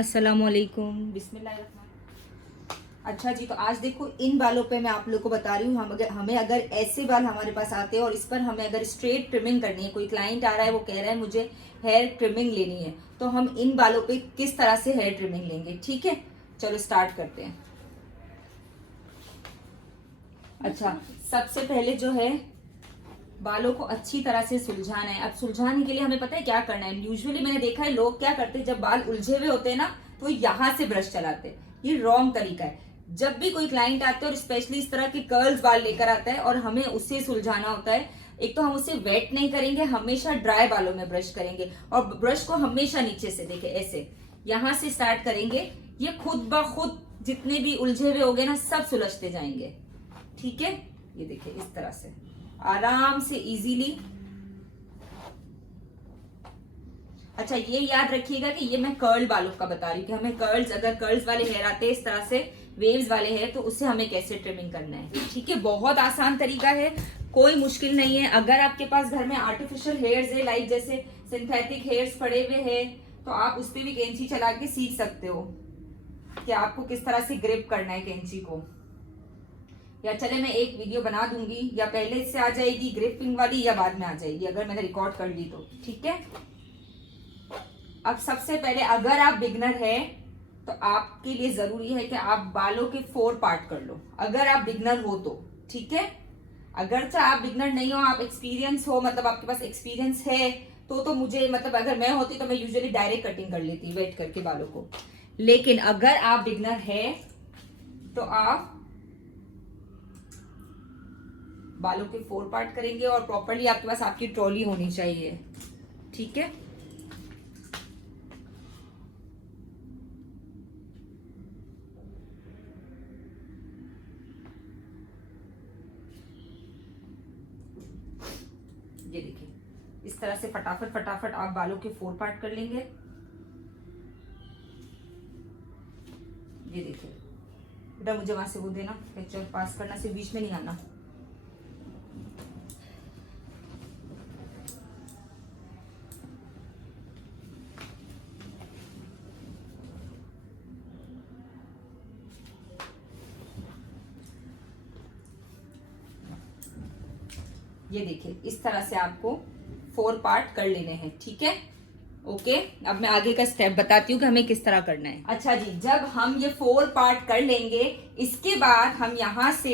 अस्सलामुअलैकुम, बिस्मिल्लाहिर्रहमानिर्रहीम। अच्छा जी, तो आज देखो इन बालों पे मैं आप लोग को बता रही हूँ। हमें अगर ऐसे बाल हमारे पास आते हैं और इस पर हमें अगर स्ट्रेट ट्रिमिंग करनी है, कोई क्लाइंट आ रहा है वो कह रहा है मुझे हेयर ट्रिमिंग लेनी है, तो हम इन बालों पे किस तरह से हेयर ट्रिमिंग लेंगे। ठीक है, चलो स्टार्ट करते हैं। अच्छा, सबसे पहले जो है बालों को अच्छी तरह से सुलझाना है। अब सुलझाने के लिए हमें पता है क्या करना है। यूजुअली मैंने देखा है लोग क्या करते हैं, जब बाल उलझे हुए होते हैं ना तो यहाँ से ब्रश चलाते हैं। ये रॉन्ग तरीका है। जब भी कोई क्लाइंट आते हैं और स्पेशली इस तरह के कर्ल्स बाल लेकर आता है और हमें उससे सुलझाना होता है, एक तो हम उसे वेट नहीं करेंगे, हमेशा ड्राई बालों में ब्रश करेंगे और ब्रश को हमेशा नीचे से देखे ऐसे यहां से स्टार्ट करेंगे। ये खुद ब खुद जितने भी उलझे हुए होंगे ना सब सुलझते जाएंगे। ठीक है, ये देखिए इस तरह से आराम से इजीली। अच्छा, ये याद रखिएगा कि ये मैं कर्ल बालों का बता रही हूँ कि हमें कर्ल्स, अगर कर्ल्स वाले हेयर आते हैं इस तरह से वेव्स वाले हेयर, तो उससे हमें कैसे ट्रिमिंग करना है। ठीक है, बहुत आसान तरीका है, कोई मुश्किल नहीं है। अगर आपके पास घर में आर्टिफिशियल हेयर्स है, लाइक जैसे सिंथेटिक हेयर्स पड़े हुए हैं, तो आप उस पर भी कैंची चला के सीख सकते हो कि आपको किस तरह से ग्रिप करना है कैंची को। या चले मैं एक वीडियो बना दूंगी, या पहले से आ जाएगी ग्रिपिंग वाली या बाद में आ जाएगी अगर मैंने रिकॉर्ड कर ली तो। ठीक है, अब सबसे पहले अगर आप बिगनर है तो आपके लिए जरूरी है कि आप बालों के 4 पार्ट कर लो, अगर आप बिगनर हो तो। ठीक है, अगर चाहे आप बिगनर नहीं हो, आप एक्सपीरियंस हो, मतलब आपके पास एक्सपीरियंस है तो मुझे, मतलब अगर मैं होती तो मैं यूजुअली डायरेक्ट कटिंग कर लेती वेट करके बालों को। लेकिन अगर आप बिगनर है तो आप बालों के 4 पार्ट करेंगे और प्रॉपरली आपके पास आपकी ट्रॉली होनी चाहिए। ठीक है, ये देखिए इस तरह से फटाफट फटाफट आप बालों के 4 पार्ट कर लेंगे। ये देखिए बेटा, मुझे वहां से वो देना, पिक्चर पास करना, से बीच में नहीं आना। ये देखिए इस तरह से आपको 4 पार्ट कर लेने हैं। ठीक है, ओके। अब मैं आगे का स्टेप बताती हूँ कि हमें किस तरह करना है। अच्छा जी, जब हम ये 4 पार्ट कर लेंगे, इसके बाद हम यहां से,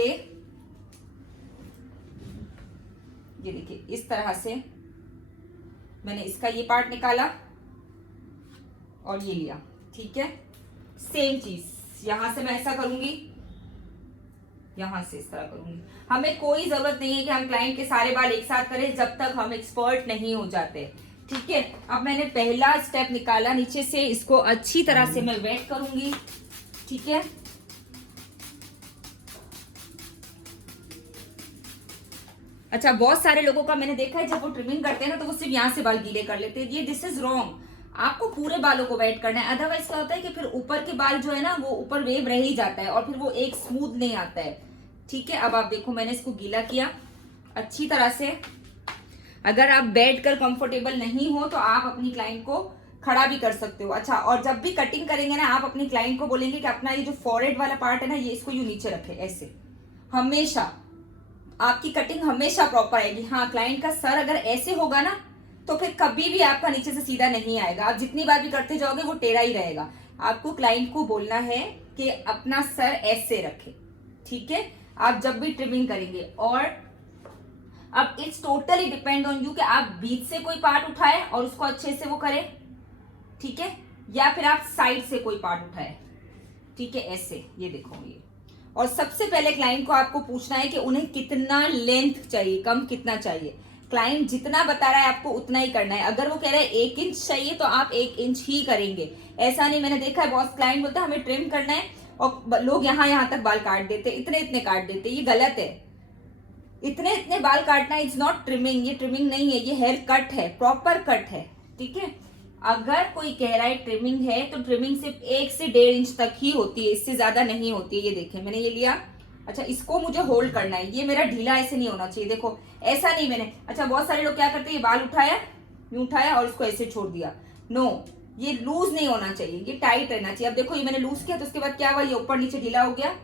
ये देखिए इस तरह से मैंने इसका ये पार्ट निकाला और ये लिया। ठीक है, सेम चीज यहां से मैं ऐसा करूंगी, यहां से इस तरह करूंगी। हमें कोई जरूरत नहीं है कि हम क्लाइंट के सारे बाल एक साथ करें जब तक हम एक्सपर्ट नहीं हो जाते। ठीक है, अब मैंने पहला स्टेप निकाला नीचे से, इसको अच्छी तरह से मैं वेट करूंगी। ठीक है, अच्छा बहुत सारे लोगों का मैंने देखा है जब वो ट्रिमिंग करते हैं ना तो वो सिर्फ यहाँ से बाल गीले कर लेते हैं। ये दिस इज रॉन्ग, आपको पूरे बालों को वेट करना है। अदरवाइज क्या होता है कि फिर ऊपर के बाल जो है ना वो ऊपर वेव रह ही जाता है और फिर वो एक स्मूथ नहीं आता है। ठीक है, अब आप देखो मैंने इसको गीला किया अच्छी तरह से। अगर आप बैठ कर कंफर्टेबल नहीं हो तो आप अपनी क्लाइंट को खड़ा भी कर सकते हो। अच्छा, और जब भी कटिंग करेंगे ना आप अपनी क्लाइंट को बोलेंगे कि अपना ये जो फॉरहेड वाला पार्ट है ना, ये इसको यूं नीचे रखे ऐसे। हमेशा आपकी कटिंग हमेशा प्रॉपर आएगी। हाँ, क्लाइंट का सर अगर ऐसे होगा ना तो फिर कभी भी आपका नीचे से सीधा नहीं आएगा। आप जितनी बार भी करते जाओगे वो टेढ़ा ही रहेगा। आपको क्लाइंट को बोलना है कि अपना सर ऐसे रखे। ठीक है, आप जब भी ट्रिमिंग करेंगे। और अब it's totally depend on you कि आप बीच से कोई पार्ट उठाए और उसको अच्छे से वो करें। ठीक है, या फिर आप साइड से कोई पार्ट उठाए। ठीक है, ऐसे ये देखो ये। और सबसे पहले क्लाइंट को आपको पूछना है कि उन्हें कितना लेंथ चाहिए, कम कितना चाहिए। क्लाइंट जितना बता रहा है आपको उतना ही करना है। अगर वो कह रहा है 1 इंच चाहिए तो आप 1 इंच ही करेंगे। ऐसा नहीं, मैंने देखा है बहुत क्लाइंट बोलते हैं हमें ट्रिम करना है और लोग यहाँ तक बाल काट देते, इतने इतने काट देते। ये गलत है, इतने इतने बाल काटना इज नॉट ट्रिमिंग। ये ट्रिमिंग नहीं है, ये हेयर कट है, प्रॉपर कट है। ठीक है, अगर कोई कह रहा है ट्रिमिंग है तो ट्रिमिंग सिर्फ 1 से 1.5 इंच तक ही होती है, इससे ज्यादा नहीं होती है। ये देखें मैंने ये लिया। अच्छा, इसको मुझे होल्ड करना है, ये मेरा ढीला ऐसे नहीं होना चाहिए। देखो ऐसा नहीं मैंने, अच्छा बहुत सारे लोग क्या करते हैं, ये बाल उठाया, यूं उठाया और इसको ऐसे छोड़ दिया। नो, ये लूज नहीं होना चाहिए, ये टाइट रहना चाहिए। अब देखो ये मैंने लूज किया तो उसके बाद क्या हुआ, ये ऊपर नीचे ढीला हो गया,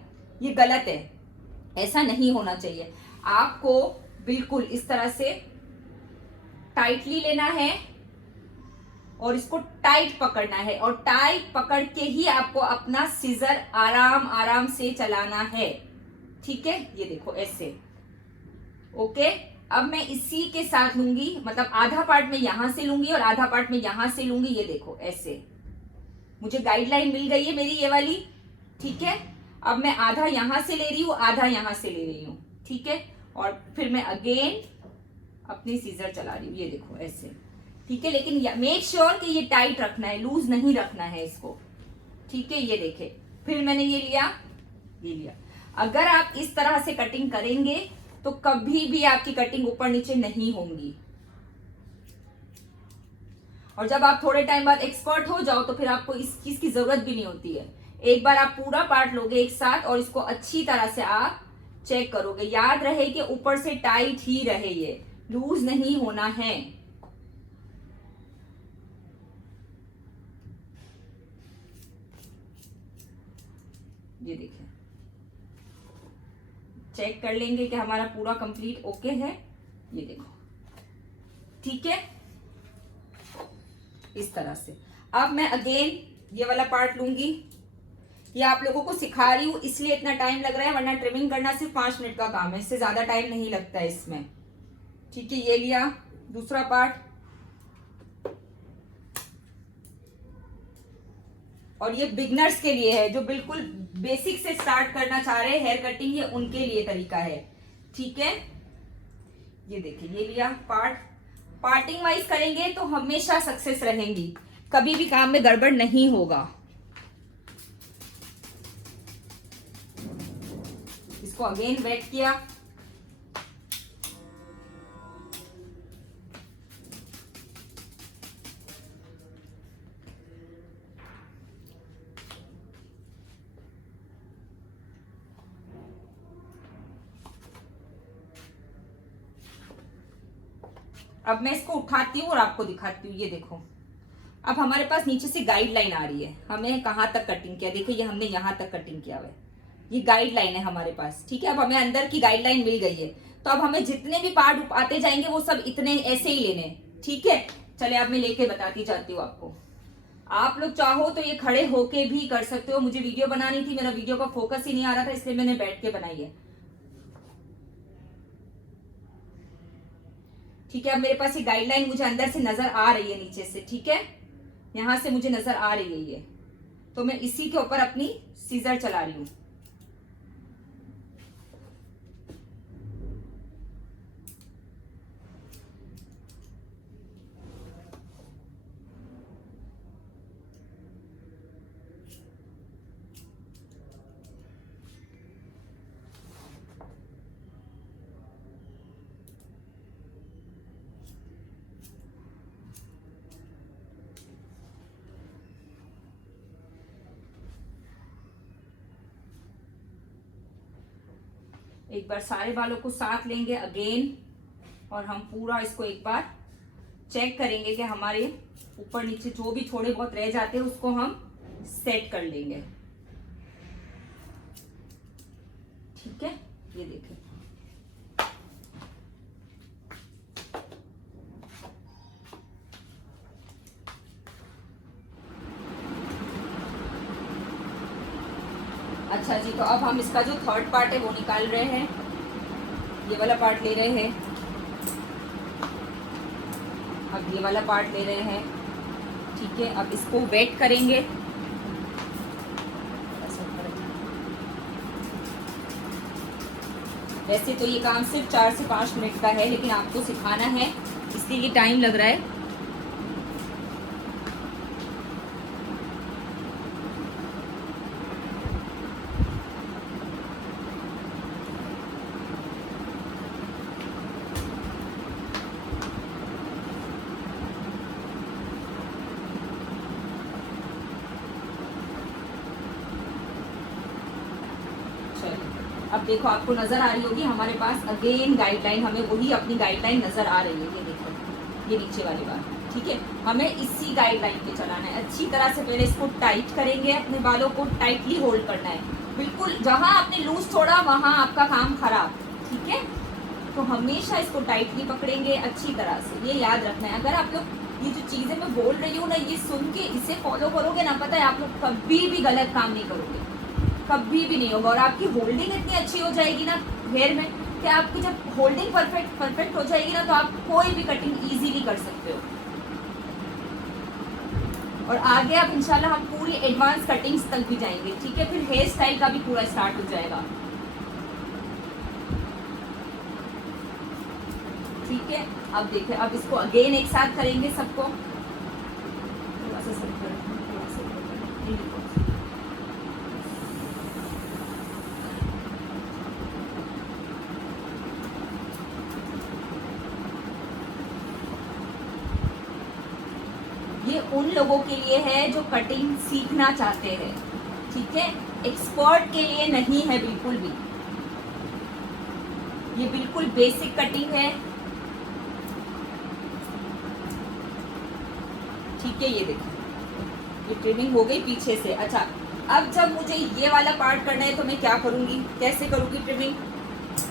ये गलत है, ऐसा नहीं होना चाहिए। आपको बिल्कुल इस तरह से टाइटली लेना है और इसको टाइट पकड़ना है, और टाइट पकड़ के ही आपको अपना सीजर आराम आराम से चलाना है, ठीक है। ये देखो ऐसे, ओके। अब मैं इसी के साथ लूंगी, मतलब आधा पार्ट में यहां से लूंगी और आधा पार्ट में यहां से लूंगी। ये देखो ऐसे, मुझे गाइडलाइन मिल गई है मेरी ये वाली, ठीक है। अब मैं आधा यहां से ले रही हूं, आधा यहां से ले रही हूं, ठीक है। और फिर मैं अगेन अपनी सीजर चला रही हूँ, ये देखो ऐसे, ठीक है। लेकिन मेक श्योर कि ये टाइट रखना है, लूज नहीं रखना है इसको, ठीक है। ये देखे, फिर मैंने ये लिया, ये लिया। अगर आप इस तरह से कटिंग करेंगे तो कभी भी आपकी कटिंग ऊपर नीचे नहीं होंगी। और जब आप थोड़े टाइम बाद एक्सपर्ट हो जाओ तो फिर आपको इस चीज की जरूरत भी नहीं होती है। एक बार आप पूरा पार्ट लोगे एक साथ और इसको अच्छी तरह से आप चेक करोगे, याद रहे कि ऊपर से टाइट ही रहे, ये लूज नहीं होना है। ये देखिए, चेक कर लेंगे कि हमारा पूरा कंप्लीट ओके है। ये देखो, ठीक है, इस तरह से। अब मैं अगेन ये वाला पार्ट लूंगी। ये आप लोगों को सिखा रही हूं इसलिए इतना टाइम लग रहा है, वरना ट्रिमिंग करना सिर्फ 5 मिनट का काम है, इससे ज्यादा टाइम नहीं लगता है इसमें, ठीक है। ये लिया दूसरा पार्ट, और ये बिगनर्स के लिए है, जो बिल्कुल बेसिक से स्टार्ट करना चाह रहे हैं हेयर कटिंग, ये उनके लिए तरीका है, ठीक है। ये देखिए, ये लिया पार्ट। पार्टिंग वाइज करेंगे तो हमेशा सक्सेस रहेंगी, कभी भी काम में गड़बड़ नहीं होगा। इसको अगेन वेट किया, अब मैं इसको उठाती हूँ और आपको दिखाती हूँ। ये देखो, अब हमारे पास नीचे से गाइडलाइन आ रही है, हमें कहाँ तक कटिंग किया, देखिए ये हमने यहाँ तक कटिंग किया हुआ है, ये गाइडलाइन है हमारे पास, ठीक है। अब हमें अंदर की गाइडलाइन मिल गई है, तो अब हमें जितने भी पार्ट आते जाएंगे वो सब इतने ऐसे ही लेने, ठीक है। चले अब मैं लेके बताती जाती हूँ आपको। आप लोग चाहो तो ये खड़े होके भी कर सकते हो, मुझे वीडियो बनानी थी, मेरा वीडियो का फोकस ही नहीं आ रहा था, इसलिए मैंने बैठ के बनाई है, ठीक है। अब मेरे पास ये गाइडलाइन मुझे अंदर से नजर आ रही है, नीचे से, ठीक है, यहां से मुझे नजर आ रही है ये, तो मैं इसी के ऊपर अपनी सीजर चला रही हूं। एक बार सारे बालों को साथ लेंगे अगेन, और हम पूरा इसको एक बार चेक करेंगे कि हमारे ऊपर नीचे जो भी थोड़े बहुत रह जाते हैं उसको हम सेट कर लेंगे, ठीक है। ये देखिए, अच्छा जी, तो अब हम इसका जो थर्ड पार्ट है वो निकाल रहे हैं, ये वाला पार्ट ले रहे हैं, अब ये वाला पार्ट ले रहे हैं, ठीक है। अब इसको वेट करेंगे, वैसे तो ये काम सिर्फ 4 से 5 मिनट का है, लेकिन आपको सिखाना है इसलिए ये टाइम लग रहा है। अब देखो, आपको नजर आ रही होगी हमारे पास अगेन गाइडलाइन, हमें वही अपनी गाइडलाइन नजर आ रही है, ये देखो, ये नीचे वाली बात, ठीक है, हमें इसी गाइडलाइन पे चलाना है। अच्छी तरह से पहले इसको टाइट करेंगे, अपने बालों को टाइटली होल्ड करना है, बिल्कुल जहां आपने लूज छोड़ा वहां आपका काम खराब। ठीक है, तो हमेशा इसको टाइटली पकड़ेंगे अच्छी तरह से, ये याद रखना है। अगर आप लोग ये जो चीजें मैं बोल रही हूँ ना, ये सुन के इसे फॉलो करोगे ना, पता है आप लोग कभी भी गलत काम नहीं करोगे, कभी भी नहीं होगा। और आपकी होल्डिंग इतनी अच्छी हो जाएगी ना हेयर में कि आपकी जब होल्डिंग परफेक्ट हो जाएगी ना, तो आप कोई भी कटिंग इजीली कर सकते हो। और आगे अब इंशाल्लाह हम पूरी एडवांस कटिंग्स तक भी जाएंगे। ठीक है, फिर हेयर स्टाइल का भी पूरा स्टार्ट हो जाएगा। ठीक है, अब देखिए, अब इसको अगेन एक साथ करेंगे सबको। थोड़ा सा ये उन लोगों के लिए है जो कटिंग सीखना चाहते हैं। ठीक है, एक्सपर्ट के लिए नहीं है बिल्कुल भी। ये बिल्कुल बेसिक कटिंग है। ठीक है, ये देखिए, ये ट्रिमिंग हो गई पीछे से। अच्छा, अब जब मुझे ये वाला पार्ट करना है तो मैं क्या करूंगी, कैसे करूंगी ट्रिमिंग?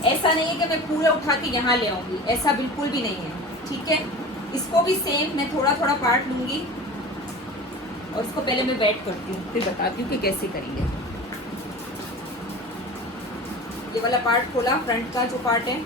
ऐसा नहीं है कि मैं पूरा उठा के यहाँ ले आऊंगी, ऐसा बिल्कुल भी नहीं है। ठीक है, इसको भी सेम मैं थोड़ा थोड़ा पार्ट लूंगी और इसको पहले मैं वेट करती हूँ, फिर बताती हूँ कि कैसे करेंगे। ये वाला पार्ट खोला, फ्रंट का जो पार्ट है,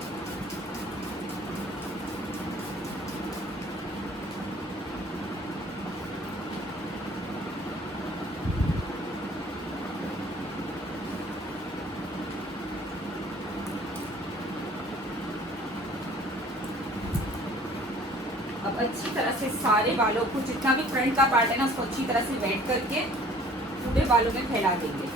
अब अच्छी तरह से सारे बालों को, जितना भी फ्रंट का पार्ट है ना, उसको अच्छी तरह से वेट करके पूरे बालों में फैला देंगे।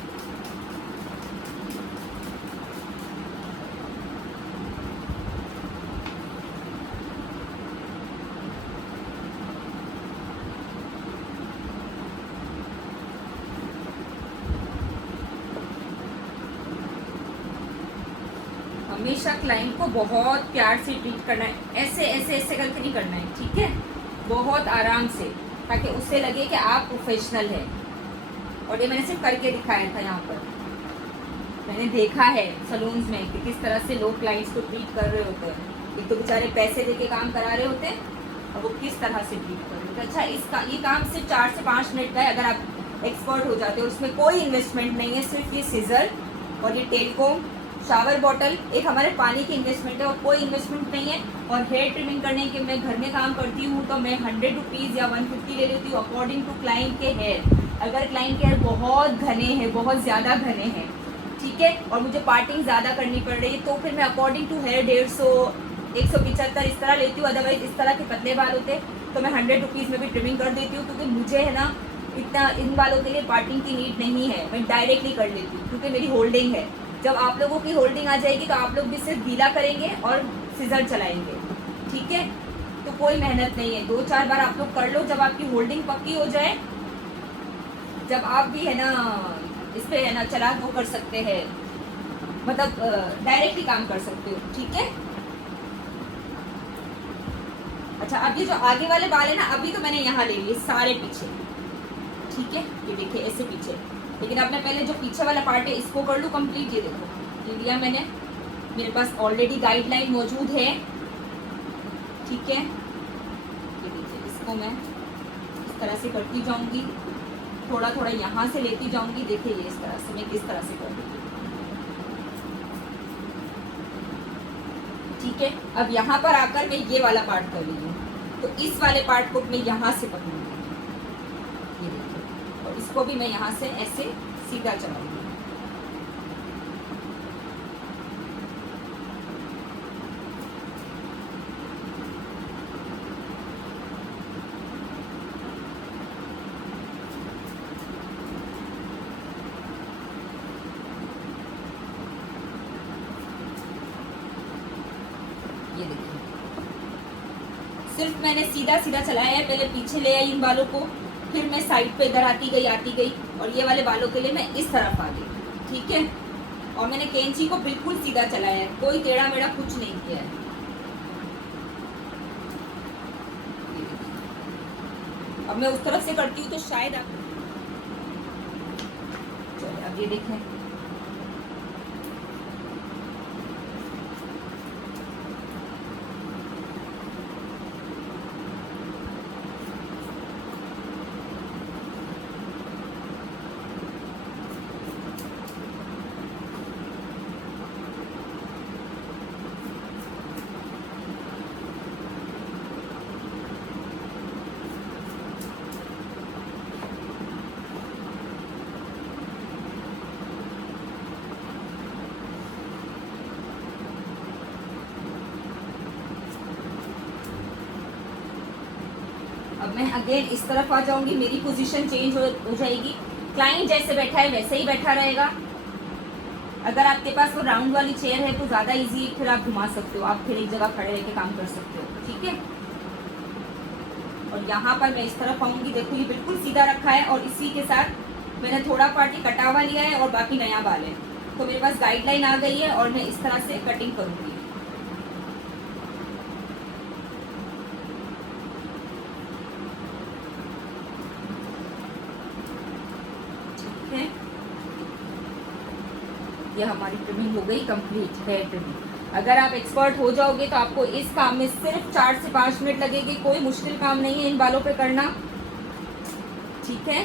हमेशा क्लाइंट को बहुत प्यार से ट्रीट करना है, ऐसे ऐसे ऐसे करके नहीं करना है। ठीक है, बहुत आराम से, ताकि उससे लगे कि आप प्रोफेशनल है। और ये मैंने सिर्फ करके दिखाया था। यहाँ पर मैंने देखा है सलून्स में कि किस तरह से लोग क्लाइंट्स को ट्रीट कर रहे होते हैं। एक तो बेचारे पैसे देके काम करा रहे होते हैं और वो किस तरह से ट्रीट कर रहे होते हैं। अच्छा, इसका ये काम सिर्फ 4 से 5 मिनट का है अगर आप एक्सपर्ट हो जाते हो। उसमें कोई इन्वेस्टमेंट नहीं है, सिर्फ ये सीजर और ये टेलकोम, शावर बॉटल, एक हमारे पानी की इन्वेस्टमेंट है और कोई इन्वेस्टमेंट नहीं है। और हेयर ट्रिमिंग करने के मैं घर में काम करती हूँ तो मैं 100 रुपीज़ या 150 ले लेती हूँ अकॉर्डिंग टू क्लाइंट के हेयर। अगर क्लाइंट के हेयर बहुत घने हैं, बहुत ज़्यादा घने हैं, ठीक है, और मुझे पार्टिंग ज़्यादा करनी पड़ रही है, तो फिर मैं अकॉर्डिंग टू हेयर 150, 175 इस तरह लेती हूँ। अदरवाइज इस तरह के पतले बाल होते तो मैं 100 रुपीज़ में भी ट्रिमिंग कर देती हूँ, क्योंकि मुझे है ना इतना इन बालों के लिए पार्टिंग की नीड नहीं है। मैं डायरेक्टली कर लेती हूँ क्योंकि मेरी होल्डिंग है। जब आप लोगों की होल्डिंग आ जाएगी तो आप लोग भी सिर्फ गीला करेंगे और सीजर चलाएंगे। ठीक है, तो कोई मेहनत नहीं है, 2-4 बार आप लोग कर लो। जब आपकी होल्डिंग पक्की हो जाए, जब आप भी है ना इस पे है ना चला वो कर सकते हैं, मतलब डायरेक्टली काम कर सकते हो। ठीक है, अच्छा, अब ये जो आगे वाले बाल है ना, अभी तो मैंने यहाँ ले लिए सारे पीछे। ठीक है, ये देखिए ऐसे पीछे, लेकिन अब मैं पहले जो पीछे वाला पार्ट है इसको कर लूँ कंप्लीट। ये देखो, ये लिया मैंने, मेरे पास ऑलरेडी गाइडलाइन मौजूद है। ठीक है, ये देखिए, इसको मैं इस तरह से करती जाऊंगी, थोड़ा थोड़ा यहाँ से लेती जाऊंगी। देखिए ये इस तरह से मैं किस तरह से कर दूँगी। ठीक है, अब यहाँ पर आकर मैं ये वाला पार्ट कर रही हूँ, तो इस वाले पार्ट को मैं यहाँ से पकड़ूंगी। ये देखिए, और इसको भी मैं यहाँ से ऐसे सीधा चलाऊंगी। ये देखिए, सिर्फ मैंने सीधा सीधा चलाया है। पहले पीछे ले आई इन बालों को, फिर मैं साइड पे इधर आती गई, और ये वाले बालों के लिए मैं इस तरफ आ गई। ठीक है, और मैंने कैंची को बिल्कुल सीधा चलाया है, कोई टेढ़ा मेढ़ा कुछ नहीं किया है। अब मैं उस तरफ से करती हूँ तो शायद आप, चलिए अब ये देखें, अब मैं अगेन इस तरफ आ जाऊंगी, मेरी पोजीशन चेंज हो जाएगी। क्लाइंट जैसे बैठा है वैसे ही बैठा रहेगा। अगर आपके पास वो राउंड वाली चेयर है तो ज़्यादा इजी, फिर आप घुमा सकते हो, आप फिर एक जगह खड़े रह के काम कर सकते हो, ठीक है। और यहाँ पर मैं इस तरफ आऊँगी, देखो ये बिल्कुल सीधा रखा है और इसी के साथ मैंने थोड़ा पार्ट ये कटा हुआ लिया है और बाकी नया बाल है, तो मेरे पास गाइडलाइन आ गई है और मैं इस तरह से कटिंग करूँगी। ये हमारी ट्रिमिंग हो गई कंप्लीट, हेयर ट्रिमिंग। अगर आप एक्सपर्ट हो जाओगे तो आपको इस काम में सिर्फ 4 से 5 मिनट लगेगी, कोई मुश्किल काम नहीं है इन बालों पे करना, ठीक है।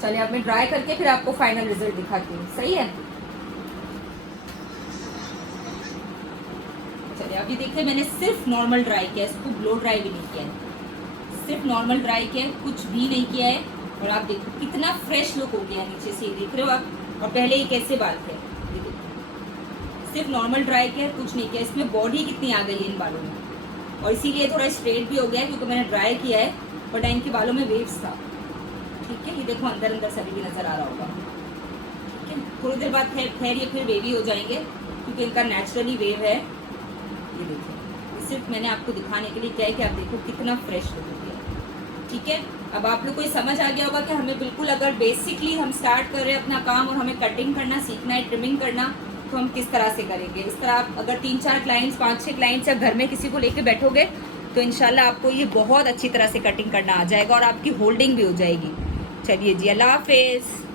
चलिए अब मैं ड्राई करके फिर आपको फाइनल रिजल्ट दिखाती हूँ, सही है। चलिए अभी देखिए मैंने सिर्फ नॉर्मल ड्राई किया है, इसको ब्लो ड्राई भी नहीं किया है, सिर्फ नॉर्मल ड्राई किया है, कुछ भी नहीं किया है। और आप देखो कितना फ्रेश लुक हो गया नीचे से, देख रहे हो आप। और पहले ये कैसे बाल थे, सिर्फ नॉर्मल ड्राई किया, कुछ नहीं किया। इसमें बॉडी कितनी आ गई है इन बालों में, और इसीलिए थोड़ा स्ट्रेट भी हो गया है क्योंकि मैंने ड्राई किया है और इनके बालों में वेव्स था, ठीक है। ये देखो अंदर अंदर सभी भी नजर आ रहा होगा, ठीक है। थोड़ी देर बाद खैर ये फिर वेवी हो जाएंगे क्योंकि इनका नेचुरली वेव है। ये देखो, सिर्फ मैंने आपको दिखाने के लिए क्या है कि आप देखो कितना फ्रेश लुक हो गया, ठीक है। अब आप लोग को ये समझ आ गया होगा कि हमें बिल्कुल, अगर बेसिकली हम स्टार्ट कर रहे हैं अपना काम और हमें कटिंग करना सीखना है, ट्रिमिंग करना, तो हम किस तरह से करेंगे। इस तरह आप अगर 3-4 क्लाइंट्स, 5-6 क्लाइंट्स या घर में किसी को लेके बैठोगे तो इंशाल्लाह आपको ये बहुत अच्छी तरह से कटिंग करना आ जाएगा और आपकी होल्डिंग भी हो जाएगी। चलिए जी, अल्लाह हाफिज़।